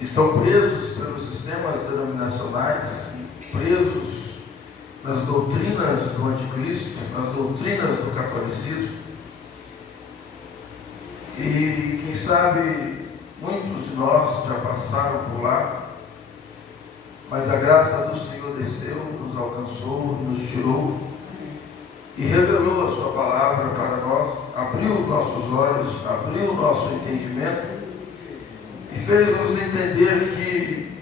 estão presos pelos sistemas denominacionais, presos nas doutrinas do anticristo, nas doutrinas do catolicismo. E quem sabe muitos de nós já passaram por lá, mas a graça do Senhor desceu, nos alcançou, nos tirou e revelou a sua palavra para nós, abriu nossos olhos, abriu nosso entendimento e fez-nos entender que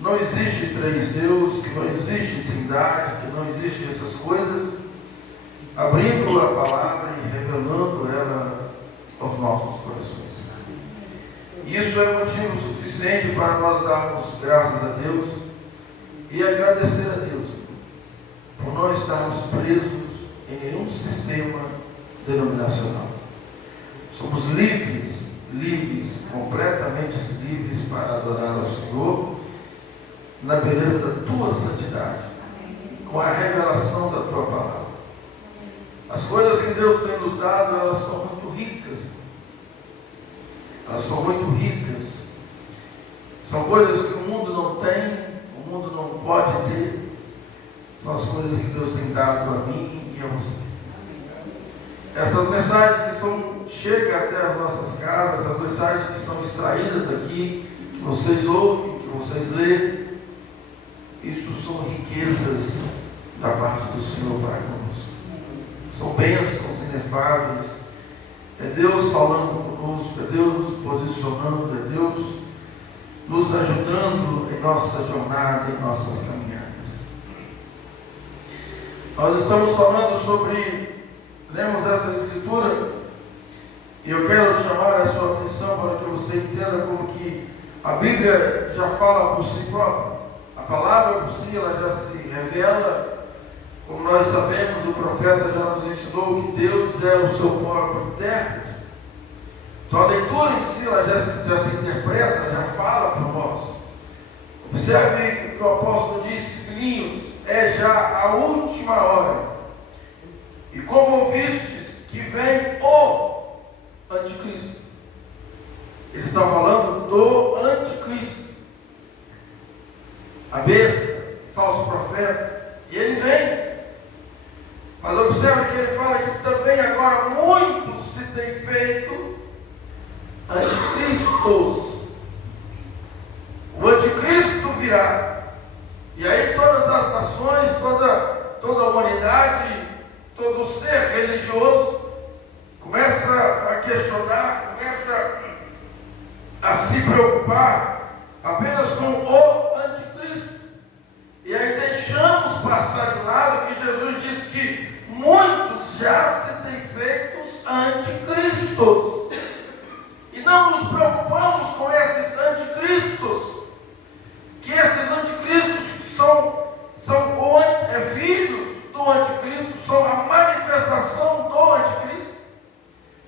não existe três deuses, que não existe trindade, que não existem essas coisas, abrindo a palavra e revelando ela aos nossos corações. Isso é motivo suficiente para nós darmos graças a Deus e agradecer a Deus por não estarmos presos em nenhum sistema denominacional. Somos livres, completamente livres para adorar ao Senhor na beleza da tua santidade, com a revelação da tua palavra. As coisas que Deus tem nos dado, elas são muito ricas. Elas são muito ricas. São coisas que o mundo não tem, o mundo não pode ter. São as coisas que Deus tem dado a mim e a você. Essas mensagens que chegam até as nossas casas, as mensagens que são extraídas daqui, que vocês ouvem, que vocês lêem, isso são riquezas da parte do Senhor para conosco. São bênçãos inefáveis. É Deus falando conosco, é Deus nos posicionando, é Deus nos ajudando em nossa jornada, em nossas caminhadas. Nós estamos falando sobre, lemos essa escritura, e eu quero chamar a sua atenção para que você entenda como que a Bíblia já fala por si própria. A palavra por si, ela já se revela. Como nós sabemos, o profeta já nos ensinou que Deus é o seu próprio intérprete. Então a leitura em si, ela já se interpreta, já fala por nós. Observe o que o apóstolo disse: filhinhos, é já a última hora. E como ouvistes que vem o anticristo. Ele está falando do anticristo. A besta, falso profeta. E ele vem. Mas observe que ele fala que também agora muitos se têm feito anticristos. O anticristo virá. E aí todas as nações, toda a humanidade, todo ser religioso começa a questionar, começa a se preocupar apenas com o anticristo. E aí deixamos passar de lado que Jesus disse que muitos já se têm feitos anticristos. E não nos preocupamos com esses anticristos, que esses anticristos são filhos do anticristo, são a manifestação do anticristo.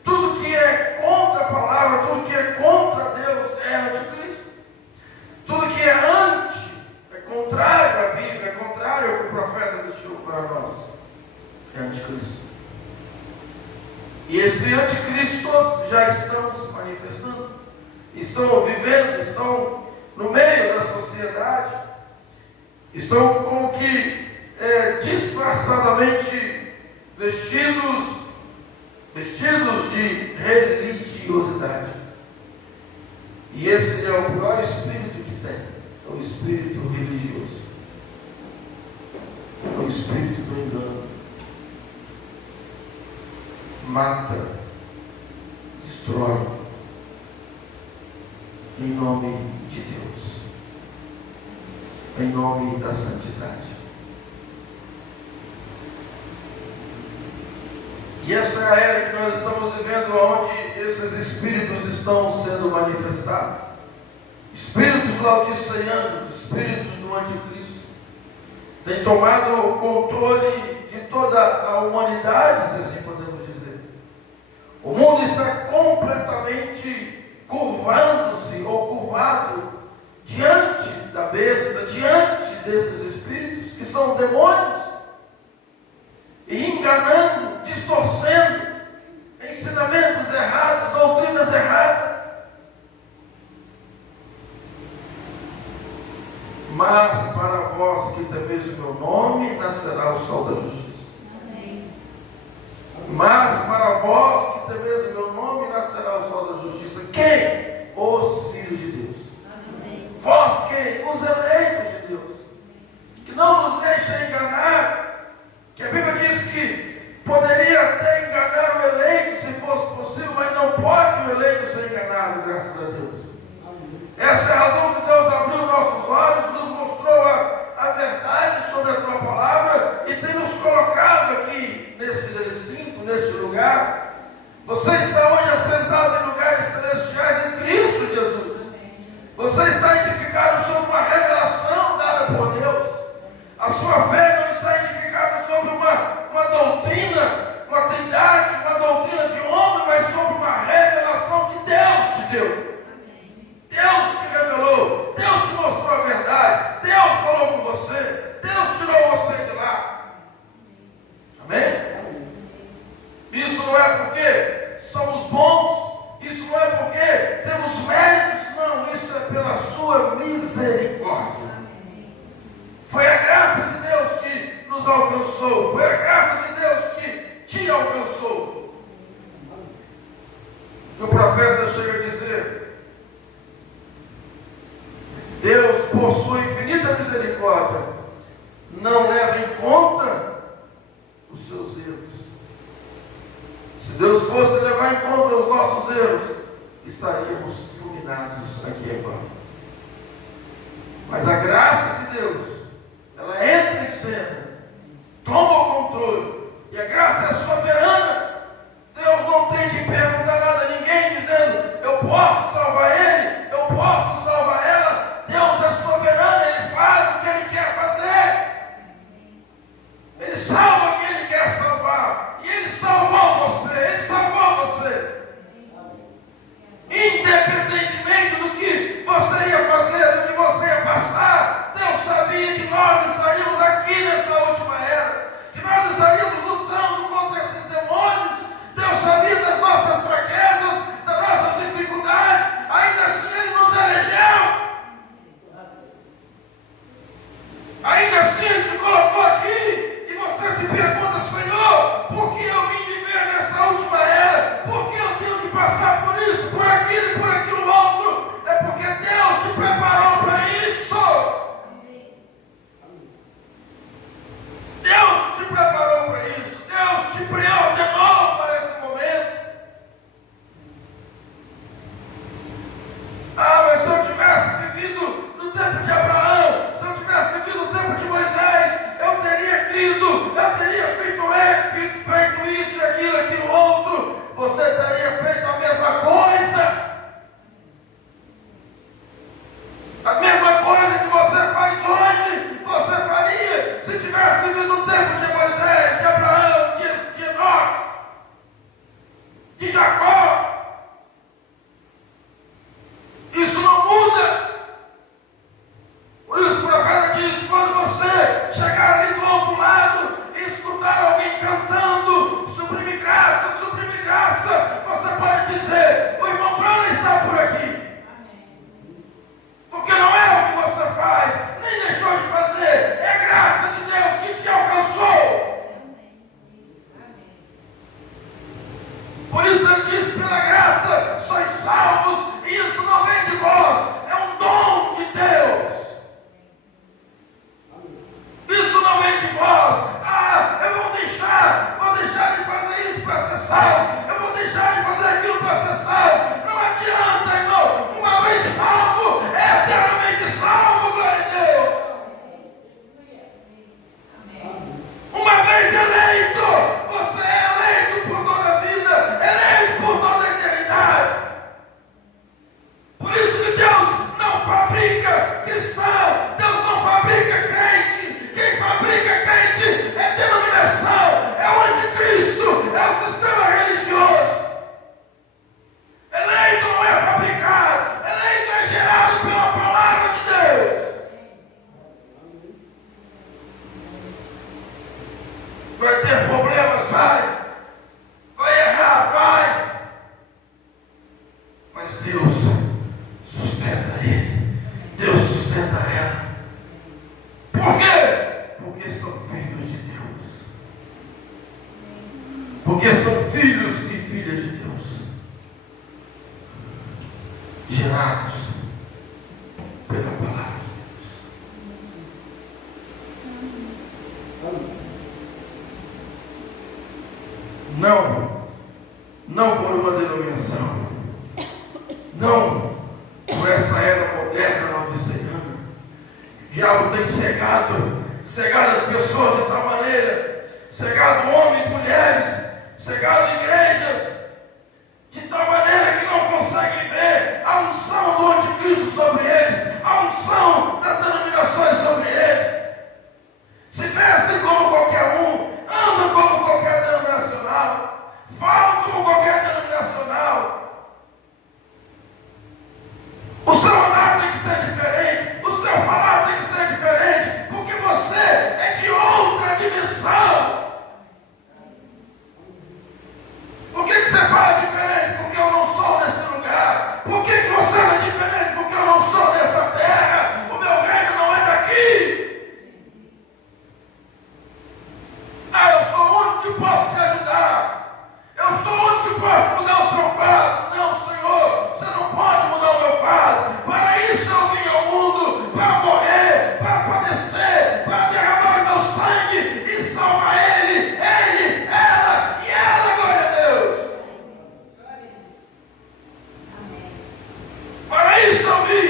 Tudo que é contra a palavra, tudo que é contra Deus é anticristo. Tudo que é anti, é contrário à Bíblia, é contrário ao que o profeta deixou para nós, é anticristo. E esses anticristos já estão se manifestando, estão vivendo, estão no meio da sociedade, estão como que disfarçadamente vestidos de religiosidade. E esse é o pior espírito que tem, é o espírito religioso, é o espírito do engano. Mata, destrói, em nome de Deus, em nome da santidade. E essa é a era que nós estamos vivendo, onde esses espíritos estão sendo manifestados. Espíritos laodiceanos, espíritos do anticristo, têm tomado o controle de toda a humanidade, se assim podemos dizer. O mundo está completamente curvando-se ou curvado diante da besta, diante desses espíritos que são demônios, e enganando, distorcendo ensinamentos errados, doutrinas erradas. Mas para vós que temeis o meu nome, nascerá o sol da justiça. Amém. Mas para vós que temeis o meu nome, nascerá o sol da justiça. Quem? Os filhos de Deus. Amém. Vós quem? Os eleitos de Deus. Que não nos deixem enganar. Que a Bíblia diz que poderia até enganar o eleito se fosse possível, mas não pode o eleito ser enganado, graças a Deus. Essa é a razão que Deus abriu nossos olhos, nos mostrou a verdade sobre a tua palavra e tem nos colocado aqui nesse recinto, nesse lugar. Você está hoje assentado em lugares celestiais em Cristo Jesus. Você está edificado sobre uma revelação dada por Deus. A sua fé não está edificada sobre uma doutrina, uma trindade, uma doutrina de homem, mas sobre uma revelação que Deus te deu. Deus te revelou, Deus te mostrou a verdade, Deus falou com você, Deus tirou você de lá. Amém? Isso não é porque somos bons, isso não é porque temos méritos, não, isso é pela sua misericórdia. Foi a graça de Deus que nos alcançou, foi a graça de Deus que te alcançou. E o profeta chega a dizer: Deus, por sua infinita misericórdia, não leva em conta os seus erros. Se Deus fosse levar em conta os nossos erros, estaríamos fulminados aqui agora. Mas a graça de Deus, ela entra em cena, toma o controle, e a graça é soberana. Deus não tem que perguntar nada a ninguém, dizendo: eu posso salvar ele, eu posso salvar ela. Deus é soberano, Ele faz o que Ele quer fazer. Ele salva o que Ele quer salvar. E Ele salvou você, Ele salvou você. Independentemente do que você ia fazer, do que você ia passar, Deus sabia que nós estaríamos aqui nessa última era, que nós estaríamos lutando gerados pela palavra de Deus. Não por uma denominação, não por essa era moderna nova-zelanda. O diabo tem cegado as pessoas de tal maneira, cegado homens e mulheres, cegado igrejas, de tal maneira que não conseguem ver a unção do anticristo sobre eles, a unção das denominações sobre eles. Se vestem como qualquer um, andam como qualquer denominacional, falam como qualquer denominacional. O seu andar tem que ser diferente, o seu falar tem que ser diferente, porque você é de outra dimensão. Por que você fala diferente? Porque eu não sou desse lugar. Por que você é diferente? Porque eu não sou dessa terra. O meu reino não é daqui. Eu sou o único que posso te ajudar. Eu sou o único que posso mudar o seu quadro. Não, Senhor, você não pode mudar o meu quadro. Para isso eu vim ao mundo, para morrer, para padecer, para derramar o meu sangue e salvar ele, ela e ela, glória a Deus. Para isso eu vim,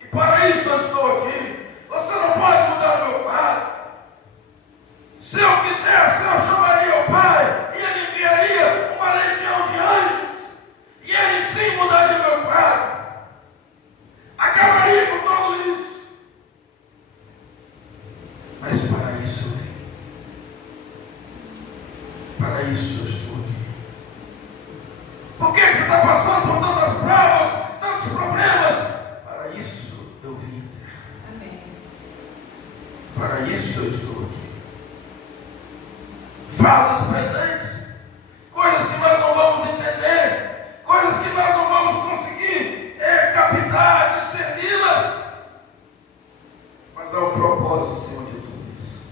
e para isso eu estou aqui. Você não pode mudar o meu quadro. Se eu quisesse, eu chamaria o Pai, e Ele enviaria uma legião de anjos, e Ele sim mudaria o meu quadro. Acabaria com tudo isso. Mas para isso eu vim. Para isso eu estou aqui. Por que você está passando por tantas provas, tantos problemas? Para isso eu vim. Amém. Para isso eu estou aqui. Falas presentes, coisas que nós não vamos entender, coisas que nós não vamos conseguir captar, discerni-las, mas há um propósito acima de tudo isso.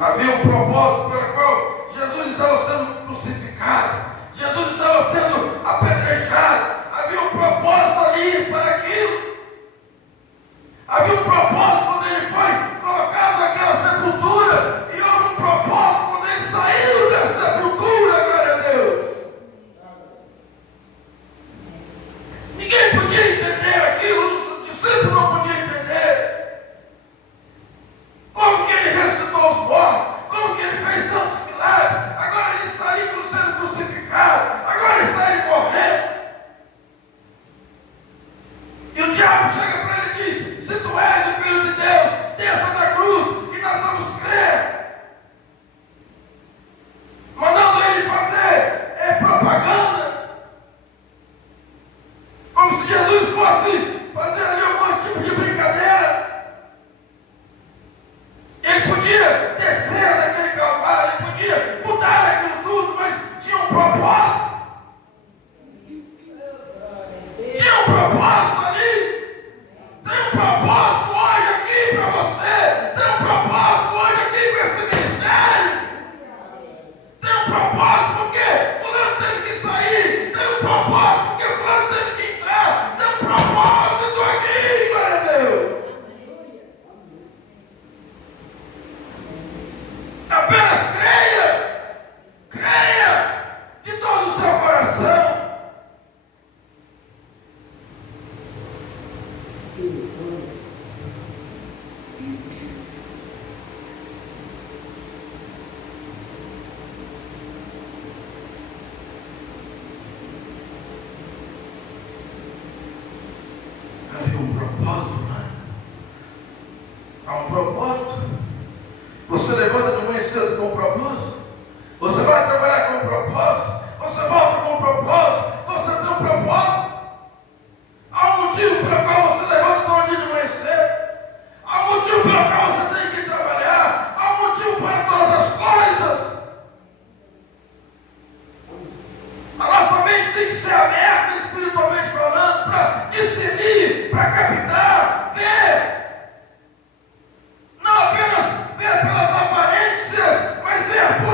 Havia um propósito pelo qual Jesus estava sendo crucificado, Jesus estava sendo apedrejado, havia um propósito ali para aquilo, havia um propósito quando ele foi colocado naquela sepultura, e houve um propósito quando ele saiu da sepultura, glória a Deus. Ninguém podia entender aquilo, os discípulos não podiam entender. Como que ele ressuscitou os mortos, como que ele fez tantos milagres, agora ele está ali sendo crucificado, agora está ali morrendo. E o diabo chega para ele e diz: se tu és o Filho de Deus, desça da cruz e nós vamos crer. Mandando ele fazer propaganda, como se Jesus fosse fazer ali algum tipo de brincadeira. Ele podia descer daquele calvário, ele podia mudar aquilo tudo, mas tinha um propósito. Tinha um propósito ali. Tem um propósito hoje aqui para você. Tem um propósito hoje aqui para esse ministério. Tem um propósito porque fulano teve que sair. Tem um propósito porque fulano teve que entrar. Tem um propósito aqui, glória a Deus. Apenas creia de todo o seu coração. Havia um propósito, mano. Há um propósito. Você levanta de manhã cedo com um propósito. Você vai trabalhar com um propósito. Você volta com um propósito. Você tem um propósito. Há um motivo pelo qual você levanta todo dia de manhã cedo. Há um motivo pelo qual você tem que trabalhar. Há um motivo para todas as coisas. A nossa mente tem que ser aberta espiritualmente falando, para discernir, para captar, ver. Não apenas ver pelas aparências, mas ver por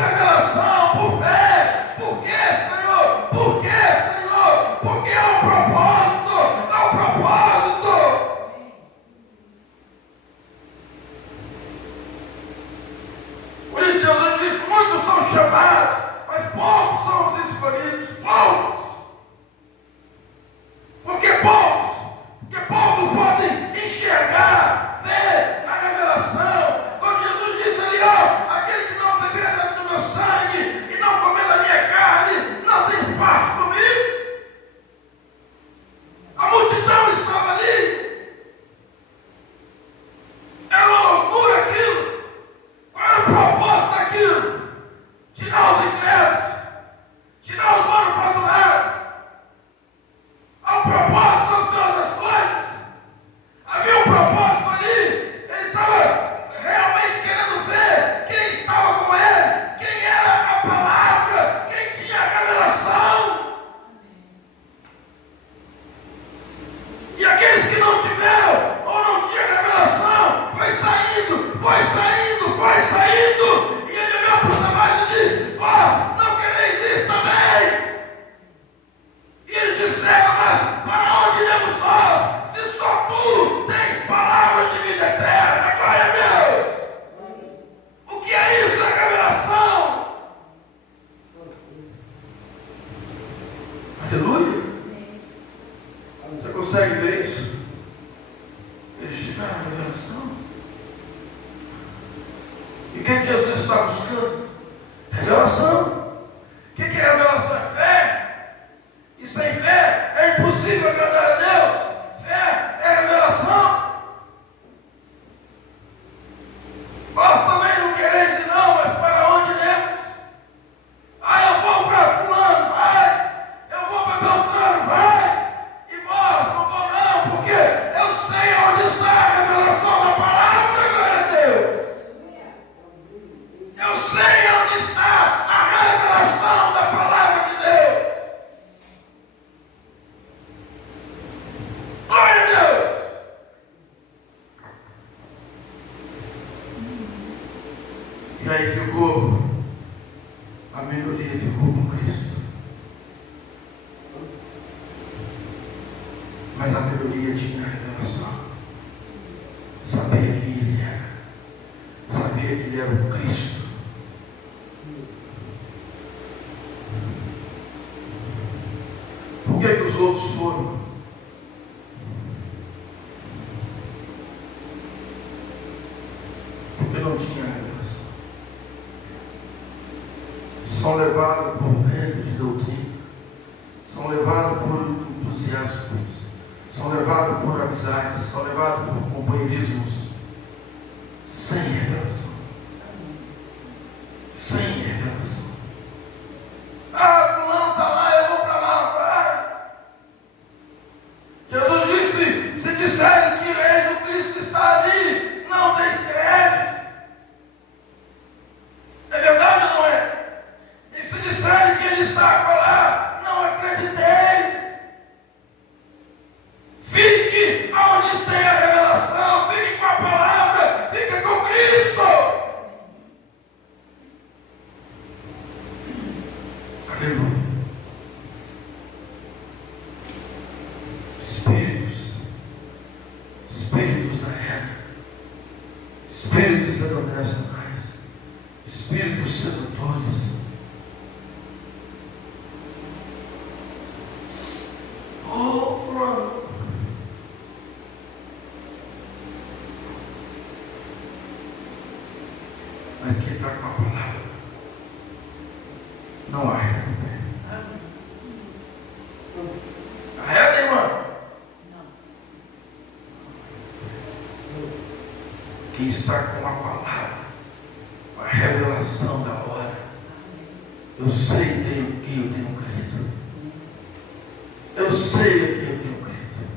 propósito sobre todas as coisas. Havia um propósito ali. Ele estava realmente querendo ver quem estava com ele, quem era a palavra, quem tinha a revelação. E aqueles que não tiveram ou não tinham revelação, foi saindo, foi saindo, foi saindo. E ele olhou para os demais e disse: vós não quereis ir também? E eles disseram: mas para onde iremos nós, se só tu tens palavras de vida eterna? Glória a Deus! O que é isso? É revelação. Aleluia! Você consegue ver isso? Eles tiveram a revelação. E o que Jesus está buscando? Revelação. O que é revelação? É fé. E sem fé é impossível agradar a Deus. Fé é revelação. Vós também não quereis ir não, mas para onde iremos? Ah, eu vou para fulano, vai. Eu vou para Beltrano, vai. E vós não vou não, porque eu sei onde está a revelação da palavra, glória a Deus. Eu sei onde está a revelação da palavra de Deus. Glória a Deus. E aí ficou, a minoria ficou com Cristo. Mas a minoria tinha a revelação. Sabia quem ele era. Sabia que ele era o Cristo. Por que os outros foram? Porque não tinha a revelação. São levados por vento de doutrina. São levados por entusiasmos. São levados por amizades. São levados por companheirismos. Sem revelação. Sem revelação. Ah, fulano está lá, eu vou para lá, vai. Jesus disse: se disserem que eis o Cristo está ali, não deis crédito. É verdade ou não é? E se disserem que ele está lá, não acrediteis. Fique onde tem a revelação, fique com a palavra, fique com Cristo. Aleluia. Espíritos da era, espíritos denominacionais, espíritos sedutores. Oh, fulano. Mas quem está com a palavra não arreda o pé. Arreda, irmão? Quem está com a palavra, com a revelação da hora, eu sei quem eu tenho crido. Eu sei a quem eu tenho crido.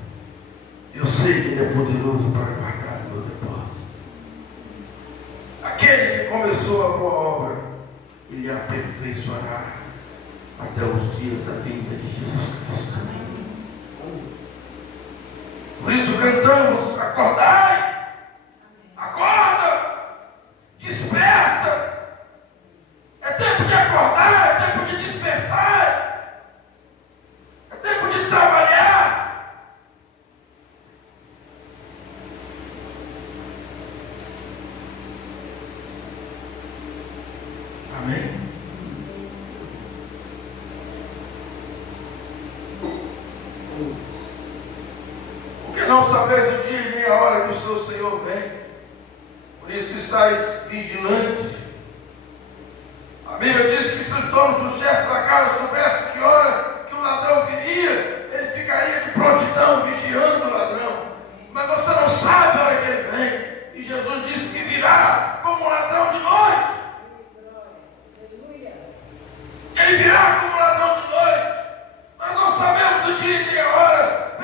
Eu sei que Ele é poderoso para guardar o meu depósito. Aquele que começou a boa obra, Ele aperfeiçoará até os dias da vinda de Jesus Cristo. Por isso cantamos: acordai, acorda, desperta. É tempo de acordar, é tempo de despertar, é tempo de trabalhar. Amém? Porque não sabeis o dia e nem a hora que o seu Senhor vem. Por isso estáis vigilantes. A Bíblia diz que se os donos do chefe da casa soubessem que hora que o ladrão viria, ele ficaria de prontidão vigiando o ladrão. Mas você não sabe a hora que ele vem. E Jesus disse que virá como um ladrão de noite. Ele virá como um ladrão de noite. Nós não sabemos o dia e nem a hora.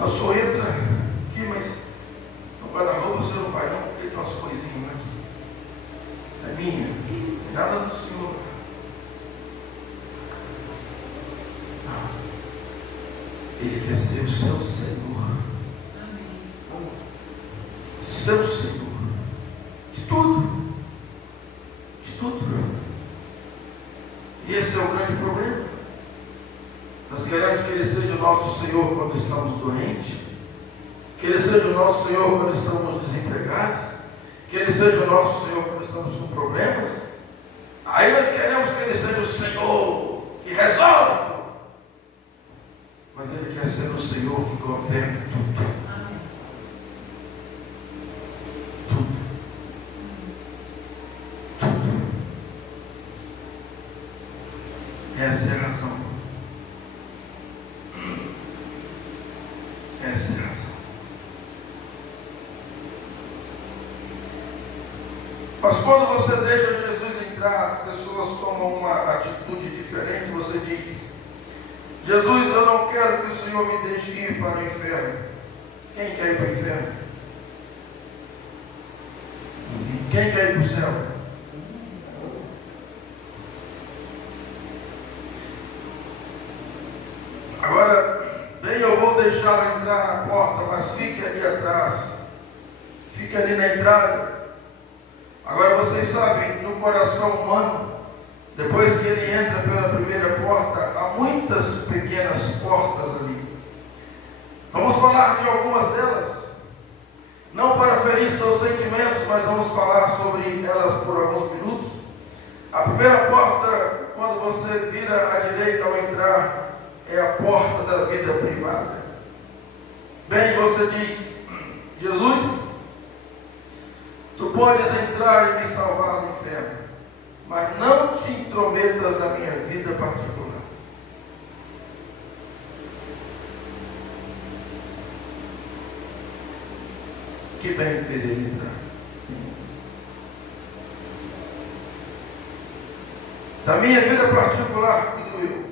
A sua entra aqui, mas no guarda-roupa você não vai não, porque tem umas coisinhas aqui. É minha, não é nada do Senhor. Não. Ele quer ser o seu Senhor. Amém. Seu Senhor. De tudo. De tudo. E esse é o grande problema. Nós queremos que Ele seja o nosso Senhor quando estamos doentes, que Ele seja o nosso Senhor quando estamos desempregados, que Ele seja o nosso Senhor quando estamos com problemas. Aí nós queremos que Ele seja o Senhor que resolve tudo. Mas Ele quer ser o Senhor que governa tudo. Tudo. Tudo. Essa é a razão. Essa é a razão. Mas quando você deixa Jesus entrar, as pessoas tomam uma atitude diferente. Você diz: Jesus, eu não quero que o Senhor me deixe ir para o inferno. Quem quer ir para o inferno? Quem quer ir para o céu? Agora, bem, eu vou deixá-lo entrar na porta, mas fique ali atrás. Fique ali na entrada. Agora, vocês sabem, no coração humano, depois que ele entra pela primeira porta, há muitas pequenas portas ali. Vamos falar de algumas delas. Não para ferir seus sentimentos, mas vamos falar sobre elas por alguns minutos. A primeira porta, quando você vira à direita ao entrar, é a porta da vida privada. Bem, você diz: Jesus, tu podes entrar e me salvar do inferno, mas não te intrometas na minha vida particular. Que bem fez ele entrar. Da minha vida particular, cuido eu.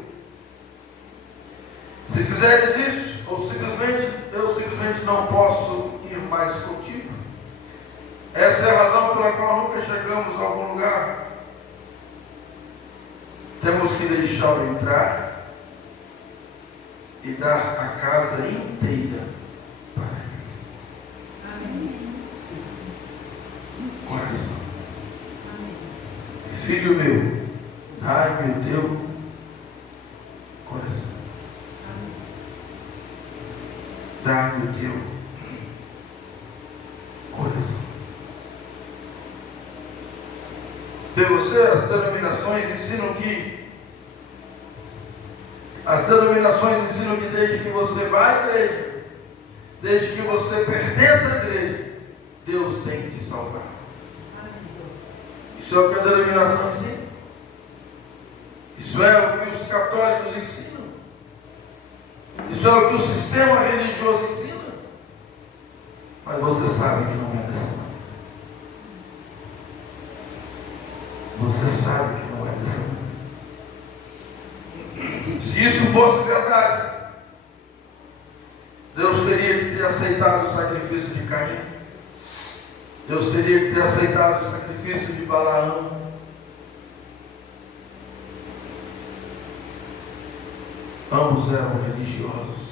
Se fizeres isso, ou eu simplesmente não posso ir mais contigo. Essa é a razão pela qual nunca chegamos a algum lugar. Temos que deixá-lo entrar e dar a casa inteira para ele. Amém. Coração. Amém. Filho meu, dai-me o teu coração. Amém. Dai-me o teu coração. De você, as denominações ensinam que desde que você vai à igreja, desde que você pertence à igreja, Deus tem que te salvar. Isso é o que a denominação ensina. Isso é o que os católicos ensinam. Isso é o que o sistema religioso ensina. Mas você sabe que não é dessa maneira. Você sabe que não é dessa maneira. Se isso fosse verdade, Deus teria que ter aceitado o sacrifício de Caim. Deus teria que ter aceitado o sacrifício de Balaão. Ambos eram religiosos,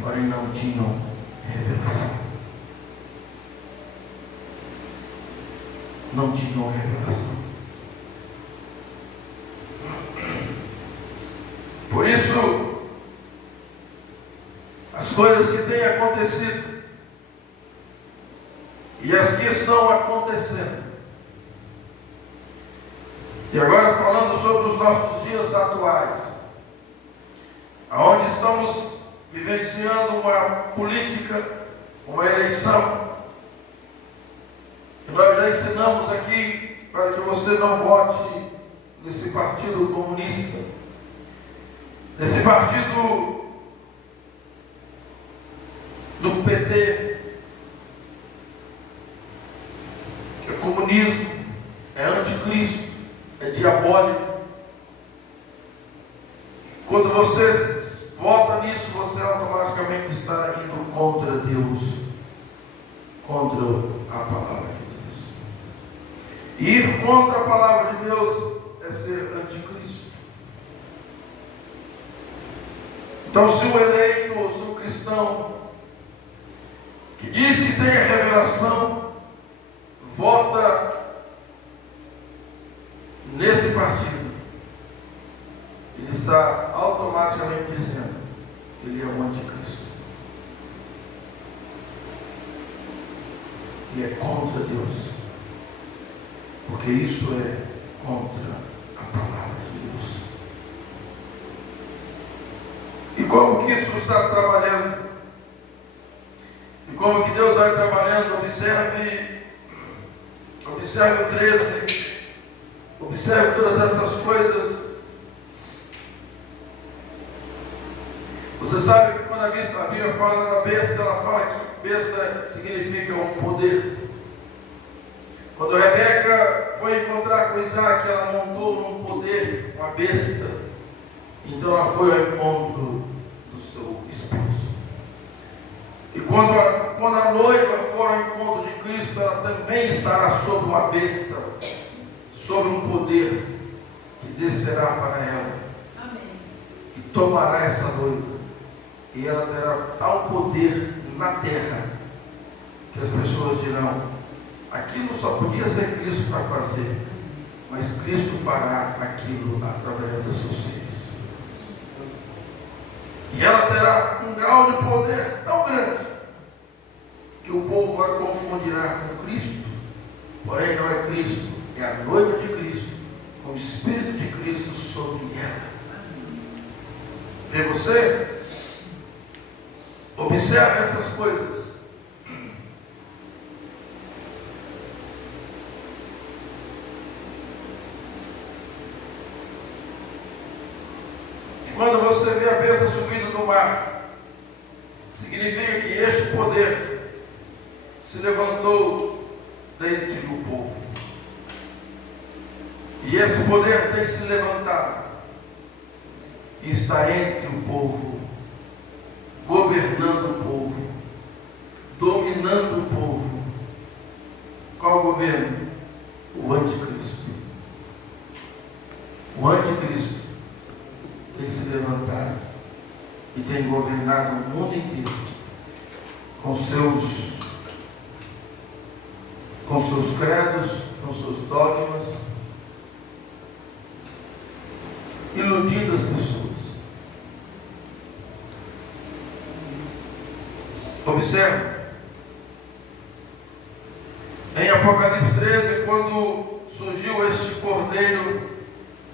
porém não tinham revelação. Não tinham revelação. Por isso, as coisas que têm acontecido e as que estão acontecendo, e agora falando sobre os nossos dias atuais, onde estamos vivenciando uma política, uma eleição, que nós já ensinamos aqui para que você não vote nesse partido comunista, nesse partido do PT, que é comunismo, é anticristo, é diabólico. Quando você vota nisso, você automaticamente está indo contra Deus, contra a palavra de Deus. Ir contra a palavra de Deus é ser anticristo. Então, se o eleito ou se o cristão que diz que tem a revelação vota nesse partido, ele está automaticamente dizendo que ele é um anticristo. Ele é contra Deus, porque isso é contra a palavra de Deus. E como que isso está trabalhando? E como que Deus vai trabalhando? Observe o 13. Observe todas essas coisas. Você sabe que quando a Bíblia fala da besta, ela fala que besta significa um poder. Quando Rebeca foi encontrar com Isaac, ela montou num poder, uma besta. Então ela foi ao encontro do seu esposo. E quando a noiva for ao encontro de Cristo, ela também estará sobre uma besta, sobre um poder que descerá para ela. Amém. E tomará essa noiva. E ela terá tal poder na terra que as pessoas dirão: aquilo só podia ser Cristo para fazer, mas Cristo fará aquilo através dos seus filhos. E ela terá um grau de poder tão grande que o povo a confundirá com Cristo. Porém não é Cristo, é a noiva de Cristo, com o Espírito de Cristo sobre ela. Vê você? Observe essas coisas. E quando você vê a besta subindo do mar, significa que este poder se levantou dentre o povo. E esse poder tem se levantado e está entre o povo, governando o povo, dominando o povo. Qual governo? O anticristo. O anticristo tem se levantado e tem governado o mundo inteiro com seus credos, com seus dogmas, iludindo as pessoas. Observe, em Apocalipse 13, quando surgiu este cordeiro,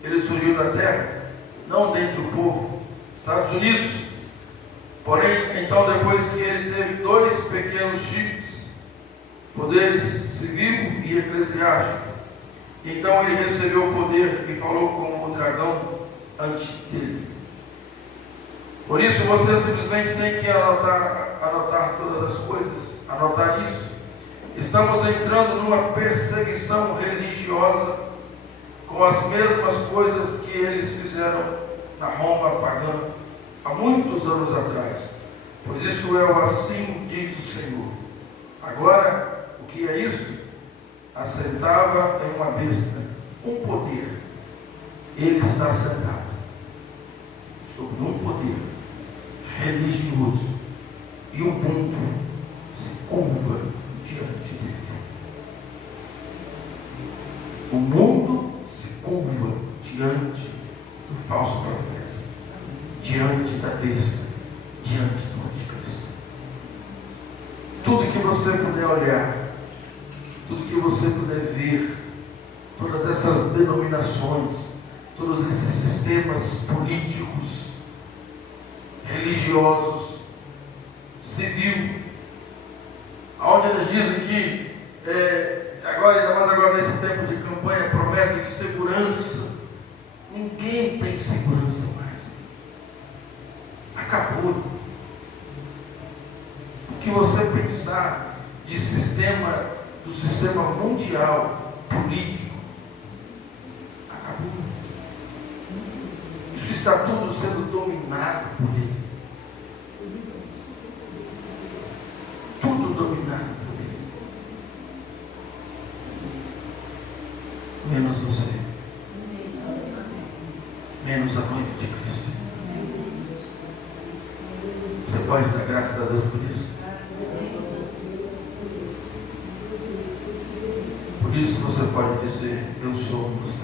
ele surgiu da terra, não dentre o povo, Estados Unidos. Porém, então, depois que ele teve 2 pequenos chifres, poderes civil e eclesiástico, então ele recebeu o poder e falou com o dragão antes dele. Por isso você simplesmente tem que anotar todas as coisas, anotar isso. Estamos entrando numa perseguição religiosa com as mesmas coisas que eles fizeram na Roma pagã há muitos anos atrás. Pois isso é o assim diz o Senhor. Agora, o que é isso? Assentava em uma besta um poder. Ele está assentado sobre um poder religioso e o mundo se curva diante dele. O mundo se curva diante do falso profeta, diante da besta, diante do anticristo. Tudo que você puder olhar, tudo que você puder ver, todas essas denominações, todos esses sistemas políticos, religiosos, civil, onde eles dizem que ainda mais agora nesse tempo de campanha, prometem segurança. Ninguém tem segurança mais. Acabou. O que você pensar de do sistema mundial político, acabou. Isso está tudo sendo dominado por ele. pode dar graças a Deus por isso? Por isso você pode dizer: eu sou um dos